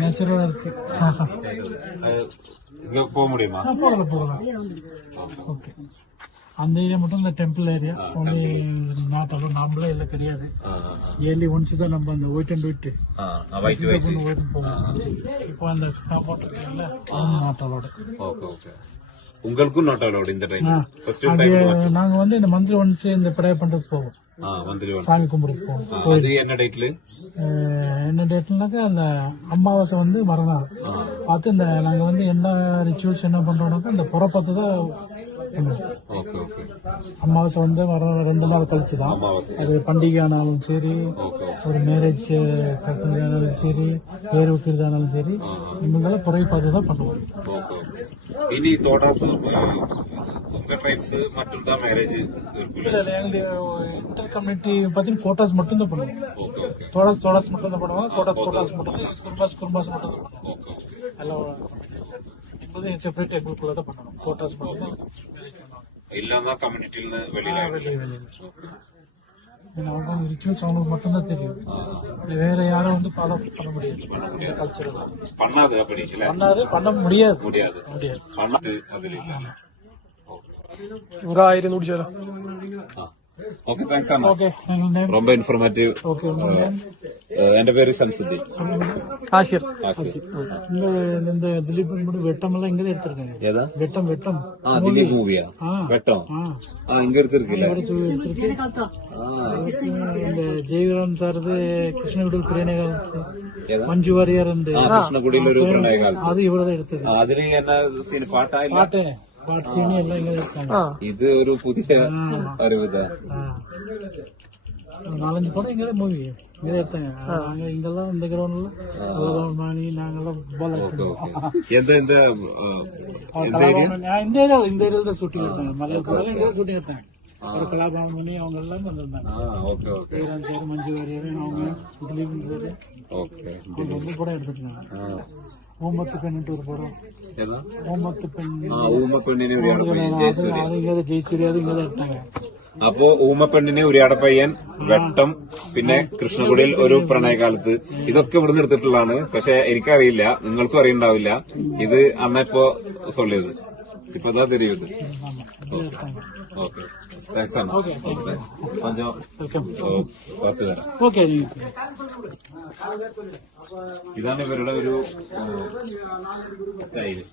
நேச்சுரலா இருக்கு. போக முடியுமா? போகலாம். ஓகே. அந்த ஏரியா மட்டும் இந்த temple area only not allow நாமளே இல்லை கிடையாது. இயர்லி ஒன்ஸ் தான் நம்ம அந்த ஒயிட் அண்ட் ஒயிட் போகணும். இப்போ அந்த காம்பவுண்ட் இருக்குல்ல நாட் அலோடு. உங்களுக்கும் நாட் அலோடு இந்த டைம். நாங்க வந்து இந்த மந்த்லி ஒன்ஸ் இந்த ப்ரேயர் பண்றதுக்கு போவோம். சாமி கும்பிடுறதுக்கு போவோம். என்ன டேட்ல? என்ன டேட்னாக்கா அந்த அமாவாசை வந்து மறுநாள் பார்த்து இந்த நாங்க வந்து என்ன ரிச்சுவல்ஸ் என்ன பண்றோம்னாக்கா இந்த புறப்பத்து தான் அமாவாசை வந்து மறுநாள் 2 நாள் கழிச்சு தான். அது பண்டிகை ஆனாலும் சரி, ஒரு மேரேஜ் கல்யாணம் சரி, பேர் வைக்கிறதானாலும் சரி, இவங்க புறை பார்த்து தான் பண்ணுவோம். இனி தோட்டாஸ் உங்க ட்ரைப்ஸ் மட்டும் தான் மேரேஜ் இன்டர் கம்யூனிட்டி பார்த்தீங்கன்னா கோட்டாஸ் மட்டும் தான் பண்ணுவோம். தோடாஸ் மட்டும் தான் பண்ணுவோம். கோட்டாஸ் மட்டும் தான், குர்பாஸ் மட்டும் தான் பண்ணுவோம். எல்லாம் செப்பரேட் எங்களுக்குள்ள தான் பண்ணணும். கோட்டாஸ் மட்டும் தான் இல்லன்னா கம்யூனிட்டில வெளியில அவங்க ரிச்சுவல்ஸ் அவங்களுக்கு மட்டும்தான் தெரியும். வேற யாரும் வந்து ஃபாலோ பண்ண முடியாது. இந்த கல்ச்சர் பண்ண முடியாது. இங்க 1000 குடிச்சாரா? ഓക്കെ താങ്ക്സ് അണ്ണ. ரொம்ப ഇൻഫോർമേറ്റീവ്. എന്റെ പേര് ഷംസുദ്ദീൻ. ஆஷிர். இந்த திலீப் வெட்டமெல்லாம் இங்க எடுத்திருக்காங்க. ஏதா வெட்டம் திலீப் மூவியா? வெட்டம் இங்க எடுத்திருக்கீங்க. இந்த ஜெயராம் சாரது கிருஷ்ணகுடியில் பிரணயகாலம், മഞ്ജു വാര്യർ ഉണ്ട് കൃഷ്ണകുടിയിൽ ഒരു പ്രണയകാലം, അത് ഇവിടെ എടുത്തത്. അതിന് എന്നാ സീൻ പാട്ടായില്ല. ഇത് ഒരു പുതിയ അറിവ്. 4-5 படம் இங்க மூவி இங்க எடுத்தாங்க. நாங்க இங்கெல்லாம் இந்த கிரவுண்ட்ல மணி நாங்கெல்லாம் இந்த ஏரியால தான் ஷூட்டிங் எடுத்தாங்க. மலையாளத்துல இங்க ஷூட்டிங் எடுத்தாங்க. ஒரு கலாபவன் மணி அவங்க எல்லாம் வந்திருந்தாங்க. மஞ்சு வாரியர் அவங்க திலீபன் சார் ரொம்ப படம் எடுத்துருக்காங்க. ஊமத்து பெண்ணிட்டு ஒரு படம். ஊமத்து ജയിച്ചേരി അത് ഇങ്ങനെ എടുത്താங்க. അപ്പോ ഊമപ്പെണ്ണിനെ ഉരിയാടപ്പയ്യൻ, വെട്ടം, പിന്നെ കൃഷ്ണകുടിയിൽ ഒരു പ്രണയകാലത്ത്, ഇതൊക്കെ ഇവിടുന്ന് എടുത്തിട്ടുള്ളതാണ്. പക്ഷെ എനിക്കറിയില്ല, നിങ്ങൾക്കും അറിയണ്ടാവില്ല. ഇത് അമ്മ ഇപ്പോ സൊല്ലിയത് இப்பதா தெரியுது. ஓகே தேங்க்ஸ் அண்ணா. கொஞ்சம் பார்த்து தரேன். ஓகே. ഇതാണ് ഇവരുടെ ഒരു സ്റ്റൈല്.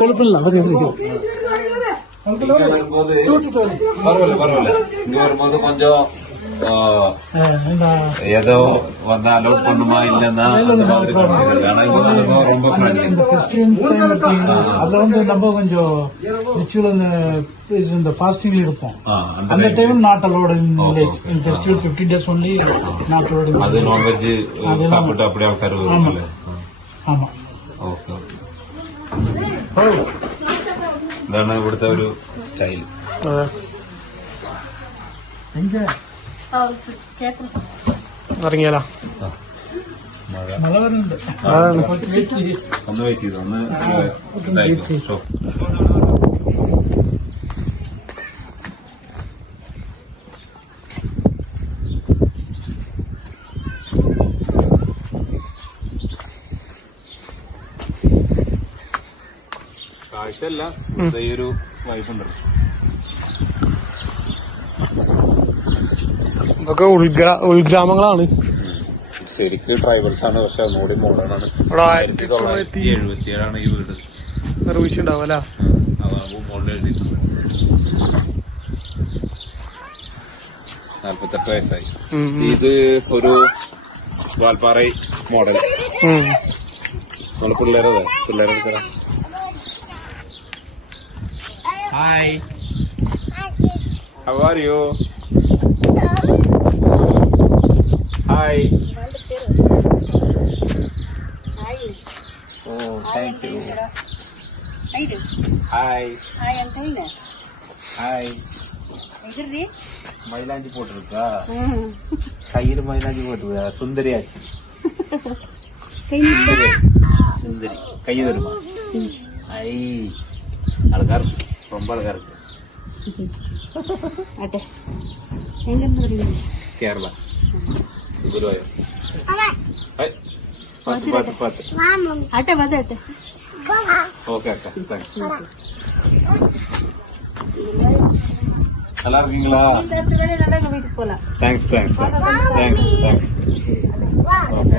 குழப்பில்ல பரவாயில்ல. இங்க வரும்போது கொஞ்சம் ஏதோ வந்து அலோட் பண்ணுமா இல்லன்னா அந்த மாதிரி ஆனா இங்க ரொம்ப அதுல வந்து நம்ம கொஞ்சம் ரிச்சுவல் இந்த ஃபாஸ்டிங்ல இருப்போம். அந்த time not allowed. Festival 15 days only not allowed. அது நான்வெஜ் சாப்பிட்டு அப்படியே ஆൾക്കാർ வருவாங்க. ஆமா. Okay okay. ഇതാണ് ഇവിടുത്തെ ഒരു സ്റ്റൈൽ. ഇറങ്ങിയാലോ? മഴ വരുന്നുണ്ട്. ഒന്ന് വെയിറ്റ് ചെയ്തു. ഒന്ന് കാഴ്ചയല്ല, ഈ ഒരു വൈബുണ്ട്. ഇതൊക്കെ ഉൾഗ്രാമങ്ങളാണ്. ശരിക്കും ട്രൈബൽസ് ആണ്, പക്ഷെ ഒന്നുകൂടി മോഡേൺ ആണ്. 1977 ഈ വീട് നിർമ്മിച്ചിട്ടുണ്ടാവും അല്ല? മോഡൽ എഴുതിയിട്ടുണ്ട്. 48 വയസ്സായി. ഇത് ഒരു വാൽപ്പാറ മോഡൽ. നമ്മള് പിള്ളേരെ hi, how are you? Hi. Oh, thank you. Hi Hai uncle na. Hi Egardi? മൈലാഞ്ചി പോട്ടിருக்கா കയ്യിൽ മൈലാഞ്ചി പോട്ടിருக்கா സുന്ദരിയാച്ചി സുന്ദരി കൈ തരുമാ ഐ അഴകാർ ரொம்ப அழகா இருக்கு Ate. Engan varunga? Kerala Guruvayur path Ate vada ate. Okay அக்கா தேங்க்ஸ் நல்லா இருக்கீங்களா Ee saaptu vela nalla enga veetukku pola. Thanks thanks thanks okay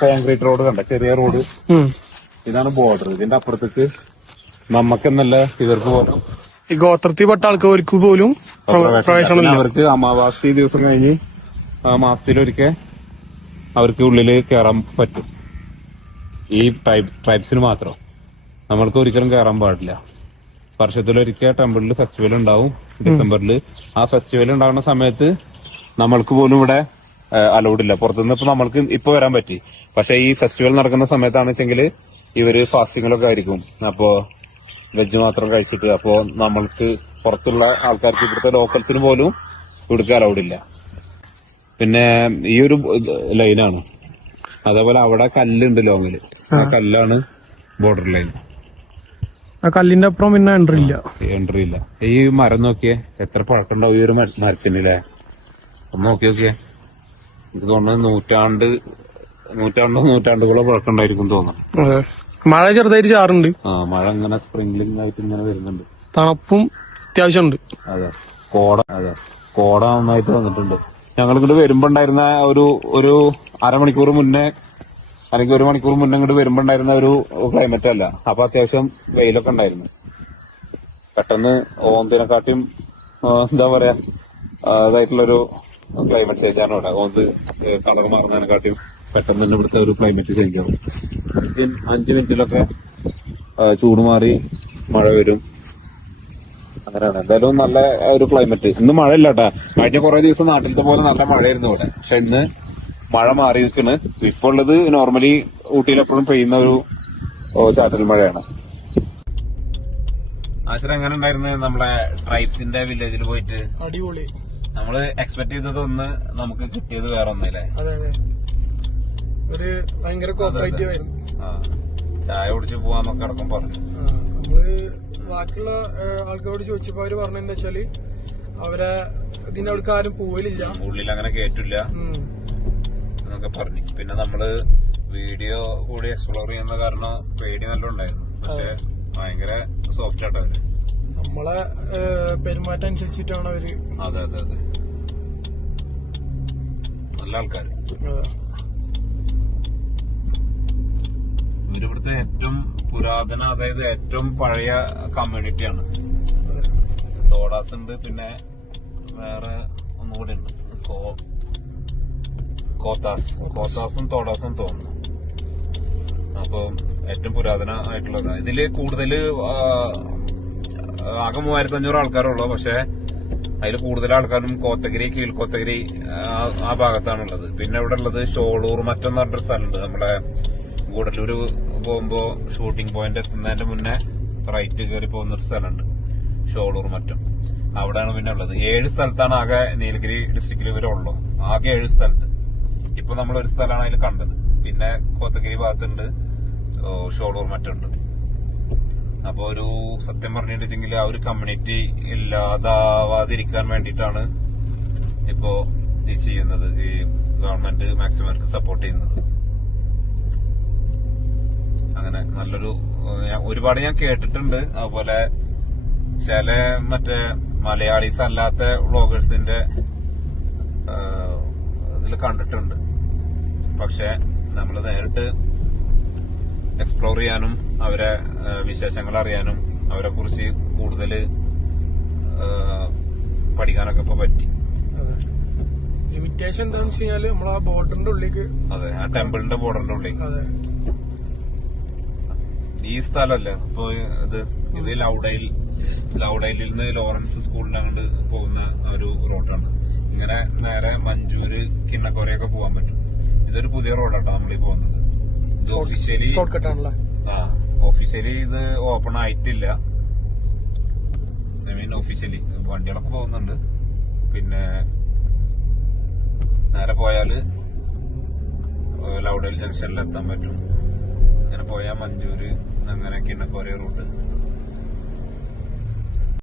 concrete road കണ്ട ചെറിയ റോഡ് ഇതാണ് ബോർഡർ ഇതിന്റെ അപ്പുറത്തേക്ക് നമുക്കെന്നല്ല ഇവർക്ക് പോലും ഈ ഗോത്രത്തിൽപ്പെട്ട ആൾക്കാർക്ക് പോലും പ്രവേശനമില്ല. അവർക്ക് അമാവാസി ദിവസം കഴിഞ്ഞ് മാസത്തിലൊരിക്കൽ അവർക്ക് ഉള്ളില് കയറാൻ പറ്റും. ഈ ട്രൈബ്സിന് മാത്രം. നമ്മൾക്ക് ഒരിക്കലും കയറാൻ പാടില്ല. വർഷത്തിലൊരിക്കൽ ടെമ്പിളിൽ ഫെസ്റ്റിവൽ ഉണ്ടാവും ഡിസംബറിൽ. ആ ഫെസ്റ്റിവൽ ഉണ്ടാകുന്ന സമയത്ത് നമ്മൾക്ക് പോലും ഇവിടെ അലൗഡ് ഇല്ല. പുറത്തുനിന്ന് ഇപ്പൊ നമ്മൾക്ക് ഇപ്പൊ വരാൻ പറ്റി. പക്ഷെ ഈ ഫെസ്റ്റിവൽ നടക്കുന്ന സമയത്താണെന്ന് വെച്ചെങ്കിൽ ഇവര് ഫാസ്റ്റിങ്ങിലൊക്കെ ആയിരിക്കും. അപ്പോ വെജ് മാത്രം കഴിച്ചിട്ട് അപ്പോ നമ്മൾക്ക് പുറത്തുള്ള ആൾക്കാർക്ക് ഇവിടുത്തെ ലോക്കൽസിന് പോലും ഇവിടേക്ക് അലൗഡ് ഇല്ല. പിന്നെ ഈ ഒരു ലൈനാണ്. അതേപോലെ അവിടെ കല്ലുണ്ട് ലോങ്ങില്. ആ കല്ലാണ് ബോർഡർ ലൈൻ. ആ കല്ലിന്റെ അപ്പുറം പിന്നെ എൻട്രി ഇല്ല. എൻട്രി ഇല്ല. ഈ മരം നോക്കിയേ എത്ര പഴക്കമുണ്ടാവും ഈ ഒരു മരത്തിനില്ലേ. ഒന്ന് നോക്കിയേ. എനിക്ക് തോന്നുന്നത് നൂറ്റാണ്ടുകളോ പഴക്കമുണ്ടായിരിക്കും തോന്നുന്നു. മഴ ചെറുതായിട്ട് ചാറുണ്ട്. മഴ ഇങ്ങനെ സ്പ്രിംഗ്ലിംഗ് ആയിട്ട് ഇങ്ങനെ വരുന്നുണ്ട്. തണുപ്പും അത്യാവശ്യമുണ്ട്. അതെ കോട നന്നായിട്ട് വന്നിട്ടുണ്ട്. ഞങ്ങൾ ഇങ്ങോട്ട് വരുമ്പോ ഉണ്ടായിരുന്ന ഒരു അരമണിക്കൂർ മുന്നേ അല്ലെങ്കിൽ 1 മണിക്കൂർ മുന്നേ ഇങ്ങോട്ട് വരുമ്പോ ഉണ്ടായിരുന്ന ഒരു ക്ലൈമറ്റ് അല്ല. അപ്പൊ അത്യാവശ്യം വെയിലൊക്കെ ഉണ്ടായിരുന്നു. പെട്ടെന്ന് ഓന്തിനെക്കാട്ടിയും എന്താ പറയാ ഇതായിട്ടുള്ളൊരു ക്ലൈമറ്റ് ചേഞ്ച് ആണ് ഇവിടെ. ഓന്ത് കളർ മാറുന്നതിനെക്കാട്ടിയും പെട്ടെന്ന് തന്നെ ഇവിടുത്തെ ഒരു ക്ലൈമറ്റ് ചേഞ്ച് ആവും. 5 മിനിറ്റിലൊക്കെ ചൂട് മാറി മഴ വരും. അങ്ങനെയാണ്. എന്തായാലും നല്ല ഒരു ക്ലൈമറ്റ്. ഇന്ന് മഴ ഇല്ല കേട്ടാ. കഴിഞ്ഞ കുറെ ദിവസം നാട്ടിലത്തെ പോലെ നല്ല മഴയായിരുന്നു ഇവിടെ. പക്ഷെ ഇന്ന് മഴ മാറി നിൽക്കുന്നു. ഇപ്പൊ ഉള്ളത് നോർമലി ഊട്ടിയിൽ എപ്പോഴും പെയ്യുന്ന ഒരു ചാറ്റൽ മഴയാണ്. ആശ്ര എങ്ങനെ ഉണ്ടായിരുന്നു നമ്മളെ ട്രൈബ്സിന്റെ വില്ലേജിൽ പോയിട്ട്? അടിപൊളി. നമ്മള് എക്സ്പെക്ട് ചെയ്തതൊന്ന് നമുക്ക് കിട്ടിയത് വേറെ ഒന്നല്ലേ. അതെ ഒരു ഭയങ്കര കോപ്പറേറ്റീവ് ആയിരുന്നു. ചായ കുടിച്ച് പോവാന്നൊക്കെ അടക്കം പറഞ്ഞു. നമ്മള് ബാക്കിയുള്ള ആൾക്കാരോട് ചോദിച്ചപ്പോ അവര് പറഞ്ഞെന്താ വെച്ചാല് അവരെ ഇതിന്റെ അവിടേക്ക് ആരും പോവലില്ല, ഉള്ളിൽ അങ്ങനെ കേറ്റില്ല എന്നൊക്കെ പറഞ്ഞു. പിന്നെ നമ്മള് വീഡിയോ കൂടി എക്സ്പ്ലോർ ചെയ്യുന്ന കാരണം പേടി നല്ല ഉണ്ടായിരുന്നു. പക്ഷെ ഭയങ്കര സോഫ്റ്റ് ആട്ടോ അവര്. നമ്മളെ പെരുമാറ്റം അനുസരിച്ചിട്ടാണ് അവര്. അതെ നല്ല ആൾക്കാര്. ഇവരിവിടുത്തെ ഏറ്റവും പുരാതന, അതായത് ഏറ്റവും പഴയ കമ്മ്യൂണിറ്റിയാണ്. തോടാസ് ഉണ്ട്, പിന്നെ വേറെ ഒന്നുകൂടി ഉണ്ട്, കോത്താസും തോടാസും തോന്നുന്നു. അപ്പൊ ഏറ്റവും പുരാതന ആയിട്ടുള്ളതാണ്. ഇതില് കൂടുതല് ആകെ 3500 ആൾക്കാരുള്ളൂ. പക്ഷെ അതിൽ കൂടുതൽ ആൾക്കാരും കോത്തഗിരി, കീഴ്കോത്തഗിരി ആ ഭാഗത്താണുള്ളത്. പിന്നെ ഇവിടെ ഉള്ളത് ഷോളൂർ മറ്റെന്ന് പറഞ്ഞൊരു സ്ഥലമുണ്ട്. നമ്മുടെ ഗൂഡല്ലൂര് പോകുമ്പോ ഷൂട്ടിംഗ് പോയിന്റ് എത്തുന്നതിന്റെ മുന്നേ റൈറ്റ് കയറി പോകുന്നൊരു സ്ഥലമുണ്ട്, ഷോളൂർ മറ്റം. അവിടെയാണ് പിന്നെ ഉള്ളത്. 7 സ്ഥലത്താണ് ആകെ നീലഗിരി ഡിസ്ട്രിക്റ്റിൽ ഇവരുള്ളൂ. ആകെ 7 സ്ഥലത്ത്. ഇപ്പൊ നമ്മൾ ഒരു സ്ഥലമാണ് അതിൽ കണ്ടത്. പിന്നെ കോത്തഗിരി ഭാഗത്തുണ്ട്, ഷോളൂർ മറ്റുണ്ട്. അപ്പൊ ഒരു സത്യം പറഞ്ഞിട്ടുണ്ടെങ്കിൽ ആ ഒരു കമ്മ്യൂണിറ്റി ഇല്ലാതാവാതിരിക്കാൻ വേണ്ടിയിട്ടാണ് ഇപ്പോ ഈ ചെയ്യുന്നത്. ഈ ഗവൺമെന്റ് മാക്സിമം സപ്പോർട്ട് ചെയ്യുന്നത്. അങ്ങനെ നല്ലൊരു ഒരുപാട് ഞാൻ കേട്ടിട്ടുണ്ട്. അതുപോലെ ചില മറ്റേ മലയാളീസ് അല്ലാത്ത വ്ളോഗേഴ്സിന്റെ ഇതിൽ കണ്ടിട്ടുണ്ട്. പക്ഷെ നമ്മൾ നേരിട്ട് എക്സ്പ്ലോർ ചെയ്യാനും അവരെ വിശേഷങ്ങൾ അറിയാനും അവരെ കുറിച്ച് കൂടുതൽ പഠിക്കാനൊക്കെ ഇപ്പൊ പറ്റി. ലിമിറ്റേഷൻ എന്താണെന്ന് വെച്ച് കഴിഞ്ഞാല് നമ്മൾ ആ ബോർഡറിന്റെ ഉള്ളിലേക്ക്, അതെ, ആ ടെമ്പിളിന്റെ ബോർഡറിന്റെ ഉള്ളിലേക്ക്. അതെ, ഈ സ്ഥലമല്ലേ ഇപ്പൊ ഇത് ലൗഡൈലിൽ നിന്ന് ലോറൻസ് സ്കൂളിലങ്ങോട്ട് പോകുന്ന ഒരു റോഡാണ്. ഇങ്ങനെ നേരെ മഞ്ചൂര്, കിണ്ണക്കോരയൊക്കെ പോകാൻ പറ്റും. ഇതൊരു പുതിയ റോഡാട്ടോ നമ്മളീ പോകുന്നത്. ഇത് ഒഫീഷ്യലി ഷോർട്ട് കട്ടാണല്ലേ? ഒഫീഷ്യലി ഇത് ഓപ്പൺ ആയിട്ടില്ല. ഐ മീൻ ഒഫീഷ്യലി വണ്ടികളൊക്കെ പോകുന്നുണ്ട്. പിന്നെ നേരെ പോയാല് ലൗഡേൽ ജംഗ്ഷനിൽ എത്താൻ പറ്റും. അങ്ങനെ പോയാൽ മഞ്ചൂര് അങ്ങനെയൊക്കെയാണ് കുറെ റൂട്ട്.